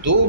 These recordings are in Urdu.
2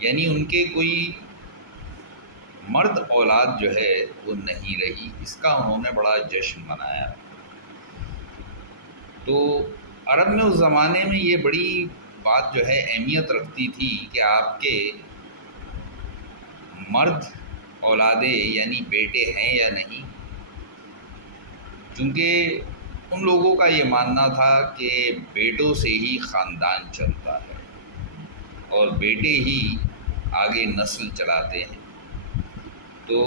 یعنی ان کے کوئی مرد اولاد جو ہے وہ نہیں رہی، اس کا انہوں نے بڑا جشن منایا۔ تو عرب میں اس زمانے میں یہ بڑی بات جو ہے اہمیت رکھتی تھی کہ آپ کے مرد اولادیں یعنی بیٹے ہیں یا نہیں، چونکہ ان لوگوں کا یہ ماننا تھا کہ بیٹوں سے ہی خاندان چلتا ہے اور بیٹے ہی آگے نسل چلاتے ہیں۔ تو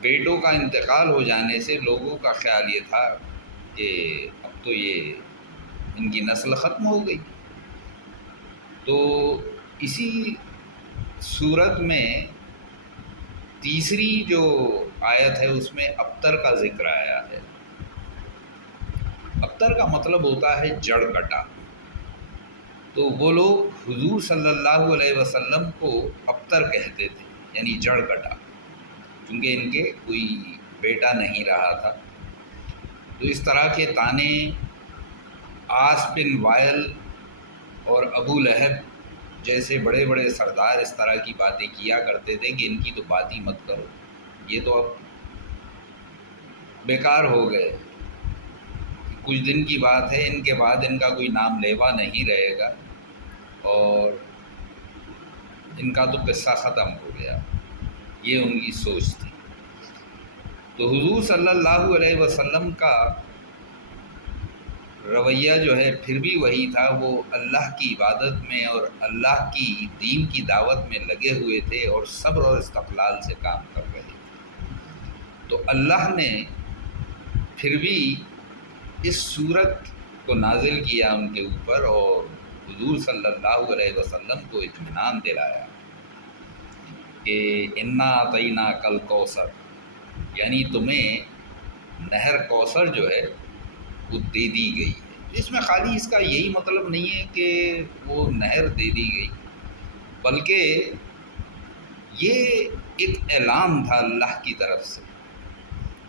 بیٹوں کا انتقال ہو جانے سے لوگوں کا خیال یہ تھا کہ اب تو یہ ان کی نسل ختم ہو گئی۔ تو اسی صورت میں تیسری جو آیت ہے اس میں ابتر کا ذکر آیا ہے۔ ابتر کا مطلب ہوتا ہے جڑ کٹا۔ تو وہ لوگ حضور صلی اللہ علیہ وسلم کو ابتر کہتے تھے، یعنی جڑ کٹا، کیونکہ ان کے کوئی بیٹا نہیں رہا تھا۔ تو اس طرح کے طعنے عاص بن وائل اور ابو لہب جیسے بڑے بڑے سردار اس طرح کی باتیں کیا کرتے تھے کہ ان کی تو بات ہی مت کرو، یہ تو اب بیکار ہو گئے، کچھ دن کی بات ہے، ان کے بعد ان کا کوئی نام لیوا نہیں رہے گا اور ان کا تو قصہ ختم ہو گیا، یہ ان کی سوچ تھی۔ تو حضور صلی اللہ علیہ وسلم کا رویہ جو ہے پھر بھی وہی تھا، وہ اللہ کی عبادت میں اور اللہ کی دین کی دعوت میں لگے ہوئے تھے اور صبر اور استقلال سے کام کر رہے تھے۔ تو اللہ نے پھر بھی اس صورت کو نازل کیا ان کے اوپر اور حضور صلی اللہ علیہ وسلم کو اطمینان دلایا کہ انا اعطیناک کل کوثر، یعنی تمہیں نہر کوثر جو ہے وہ دے دی گئی ہے۔ اس میں خالی اس کا یہی مطلب نہیں ہے کہ وہ نہر دے دی گئی، بلکہ یہ ایک اعلان تھا اللہ کی طرف سے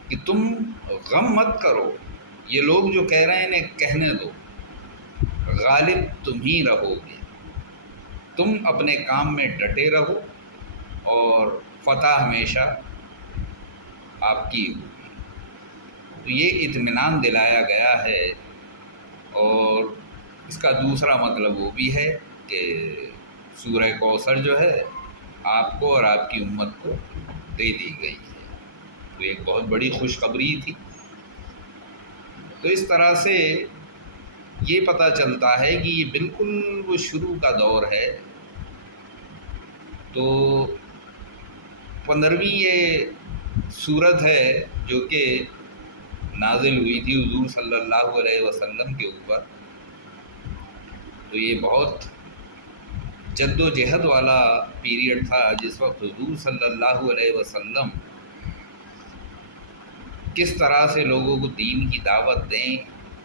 کہ تم غم مت کرو، یہ لوگ جو کہہ رہے ہیں انہیں کہنے دو، غالب تم ہی رہو گے، تم اپنے کام میں ڈٹے رہو اور فتح ہمیشہ آپ کی ہوگی۔ تو یہ اطمینان دلایا گیا ہے، اور اس کا دوسرا مطلب وہ بھی ہے کہ سورہ کوثر جو ہے آپ کو اور آپ کی امت کو دے دی گئی ہے، تو ایک بہت بڑی خوشخبری تھی۔ تو اس طرح سے یہ پتہ چلتا ہے کہ یہ بالکل وہ شروع کا دور ہے۔ تو 15ویں یہ سورت ہے جو کہ نازل ہوئی تھی حضور صلی اللہ علیہ وسلم کے اوپر۔ تو یہ بہت جد و جہد والا پیریڈ تھا، جس وقت حضور صلی اللہ علیہ وسلم کس طرح سے لوگوں کو دین کی دعوت دیں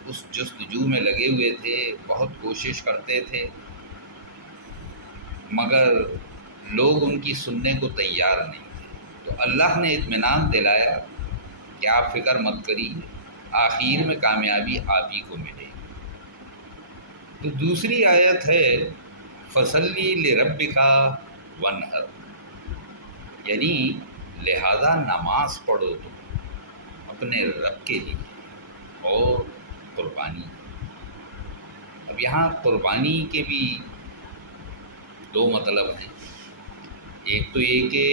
اس جستجو میں لگے ہوئے تھے، بہت کوشش کرتے تھے، مگر لوگ ان کی سننے کو تیار نہیں تھے۔ تو اللہ نے اطمینان دلایا کہ آپ فکر مت کریے، آخر میں کامیابی آپ ہی کو ملے۔ تو دوسری آیت ہے فصلی لربک وانحر، یعنی لہذا نماز پڑھو تم اپنے رب کے لیے اور قربانی۔ اب یہاں قربانی کے بھی دو مطلب ہیں۔ ایک تو یہ کہ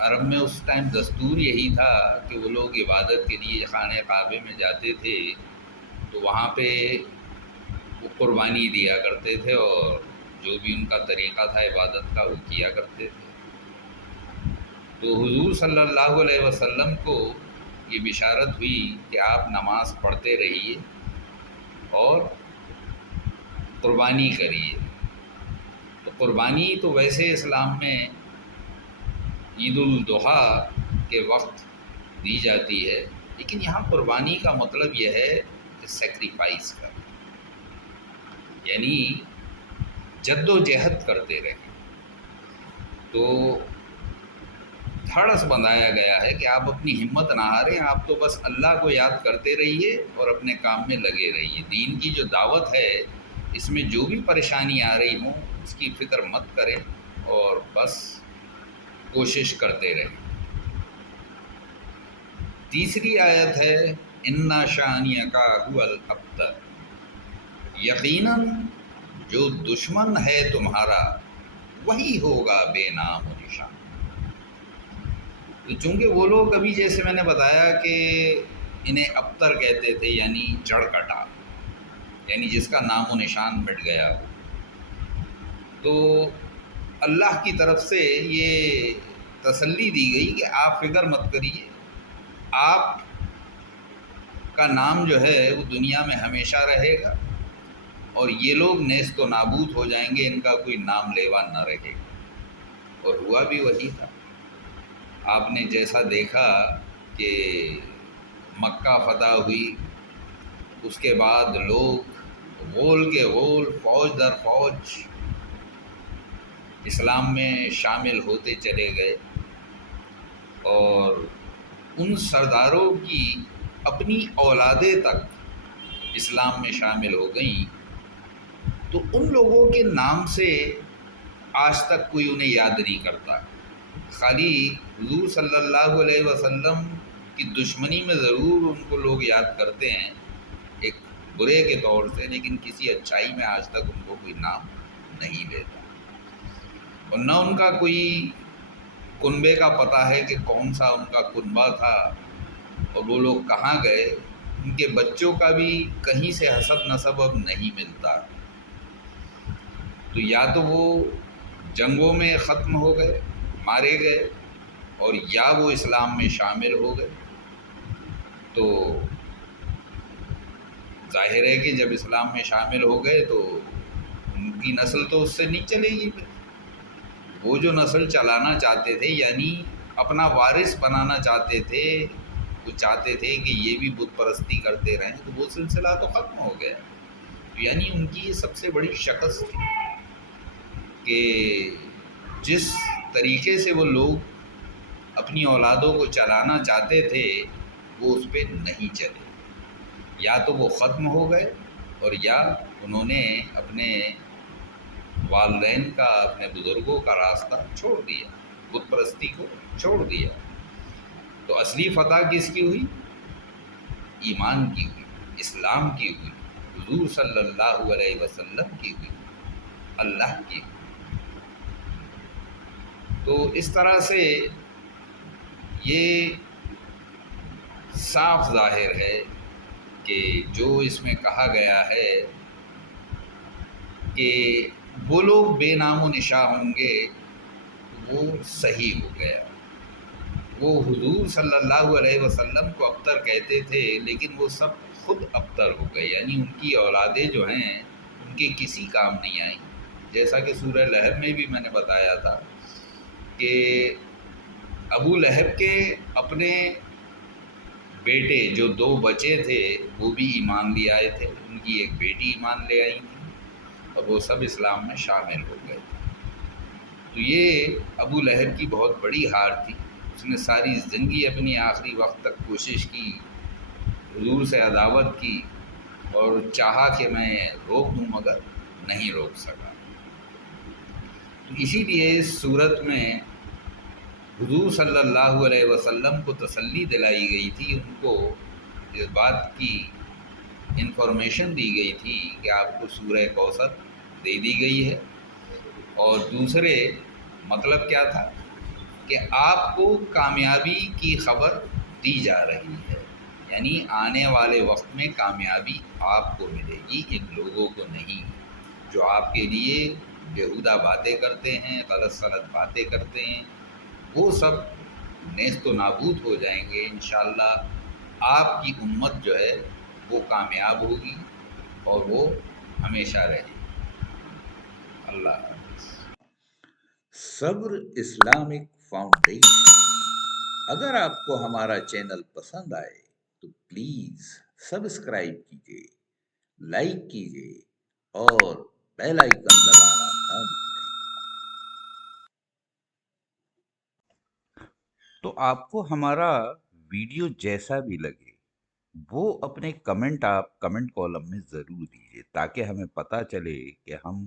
عرب میں اس ٹائم دستور یہی تھا کہ وہ لوگ عبادت کے لیے خانہ کعبے میں جاتے تھے تو وہاں پہ وہ قربانی دیا کرتے تھے اور جو بھی ان کا طریقہ تھا عبادت کا وہ کیا کرتے تھے۔ تو حضور صلی اللہ علیہ وسلم کو یہ بشارت ہوئی کہ آپ نماز پڑھتے رہیے اور قربانی کریے۔ تو قربانی تو ویسے اسلام میں عید الاضحیٰ کے وقت دی جاتی ہے، لیکن یہاں قربانی کا مطلب یہ ہے کہ سیکریفائس کا، یعنی جد و جہد کرتے رہیں۔ تو دھڑس بندھایا گیا ہے کہ آپ اپنی ہمت نہ ہاریں، آپ تو بس اللہ کو یاد کرتے رہیے اور اپنے کام میں لگے رہیے۔ دین کی جو دعوت ہے اس میں جو بھی پریشانی آ رہی ہوں اس کی فکر مت کریں، اور بس کوشش کرتے رہیں۔ تیسری آیت ہے اِنَّ شَانِئَکَ هُوَ الْأَبْتَرُ، یقیناً جو دشمن ہے تمہارا وہی ہوگا بے نام و نشان۔ تو چونکہ وہ لوگ ابھی جیسے میں نے بتایا کہ انہیں ابتر کہتے تھے، یعنی جڑ کٹا، یعنی جس کا نام و نشان مٹ گیا ہو، تو اللہ کی طرف سے یہ تسلی دی گئی کہ آپ فکر مت کریے، آپ کا نام جو ہے وہ دنیا میں ہمیشہ رہے گا، اور یہ لوگ نیست و نابود ہو جائیں گے، ان کا کوئی نام لیوا نہ رہے گا۔ اور ہوا بھی وہی تھا۔ آپ نے جیسا دیکھا کہ مکہ فتح ہوئی، اس کے بعد لوگ غول کے غول، فوج در فوج اسلام میں شامل ہوتے چلے گئے، اور ان سرداروں کی اپنی اولادیں تک اسلام میں شامل ہو گئیں، تو ان لوگوں کے نام سے آج تک کوئی انہیں یاد نہیں کرتا۔ خالی حضور صلی اللہ علیہ وسلم کی دشمنی میں ضرور ان کو لوگ یاد کرتے ہیں ایک برے کے طور سے، لیکن کسی اچھائی میں آج تک ان کو کوئی نام نہیں لیتا، اور نہ ان کا کوئی کنبے کا پتہ ہے کہ کون سا ان کا کنبہ تھا اور وہ لوگ کہاں گئے۔ ان کے بچوں کا بھی کہیں سے حسب نسب اب نہیں ملتا۔ تو یا تو وہ جنگوں میں ختم ہو گئے، مارے گئے، اور یا وہ اسلام میں شامل ہو گئے۔ تو ظاہر ہے کہ جب اسلام میں شامل ہو گئے تو ان کی نسل تو اس سے نہیں چلے گی پھر۔ وہ جو نسل چلانا چاہتے تھے، یعنی اپنا وارث بنانا چاہتے تھے، وہ چاہتے تھے کہ یہ بھی بت پرستی کرتے رہیں، تو وہ سلسلہ تو ختم ہو گیا۔ یعنی ان کی یہ سب سے بڑی شکست تھی کہ جس طریقے سے وہ لوگ اپنی اولادوں کو چلانا چاہتے تھے وہ اس پہ نہیں چلے، یا تو وہ ختم ہو گئے، اور یا انہوں نے اپنے والدین کا، اپنے بزرگوں کا راستہ چھوڑ دیا، بت پرستی کو چھوڑ دیا۔ تو اصلی فتح کس کی ہوئی؟ ایمان کی ہوئی، اسلام کی ہوئی، حضور صلی اللہ علیہ وسلم کی ہوئی، اللہ کی ہوئی۔ تو اس طرح سے یہ صاف ظاہر ہے کہ جو اس میں کہا گیا ہے کہ وہ لوگ بے نام و نشاں ہوں گے، وہ صحیح ہو گیا۔ وہ حضور صلی اللہ علیہ وسلم کو ابتر کہتے تھے، لیکن وہ سب خود ابتر ہو گئے، یعنی ان کی اولادیں جو ہیں ان کے کسی کام نہیں آئیں۔ جیسا کہ سورہ لہب میں بھی میں نے بتایا تھا کہ ابو لہب کے اپنے بیٹے جو 2 بچے تھے وہ بھی ایمان لے آئے تھے، ان کی ایک بیٹی ایمان لے آئی تھی، اور وہ سب اسلام میں شامل ہو گئے تھے۔ تو یہ ابو لہب کی بہت بڑی ہار تھی۔ اس نے ساری زندگی اپنی آخری وقت تک کوشش کی، حضور سے عداوت کی، اور چاہا کہ میں روک دوں مگر نہیں روک سکا۔ تو اسی لیے اس صورت میں حضور صلی اللہ علیہ وسلم کو تسلی دلائی گئی تھی، ان کو اس بات کی انفارمیشن دی گئی تھی کہ آپ کو سورہ کوثر دے دی گئی ہے، اور دوسرے مطلب کیا تھا کہ آپ کو کامیابی کی خبر دی جا رہی ہے، یعنی آنے والے وقت میں کامیابی آپ کو ملے گی، ان لوگوں کو نہیں جو آپ کے لیے بیہودہ باتیں کرتے ہیں، غلط سلط باتیں کرتے ہیں، وہ سب نیست و نابود ہو جائیں گے۔ انشاءاللہ آپ کی امت جو ہے وہ کامیاب ہوگی، اور وہ ہمیشہ رہے گی۔ اللہ حافظ۔ صبر اسلامک فاؤنڈیشن۔ اگر آپ کو ہمارا چینل پسند آئے تو پلیز سبسکرائب کیجیے، لائک کیجیے، اور بیل آئیکن دبانا نہ بھولیں۔ تو آپ کو ہمارا ویڈیو جیسا بھی لگے وہ اپنے کمنٹ آپ کمنٹ کالم میں ضرور دیجیے، تاکہ ہمیں پتہ چلے کہ ہم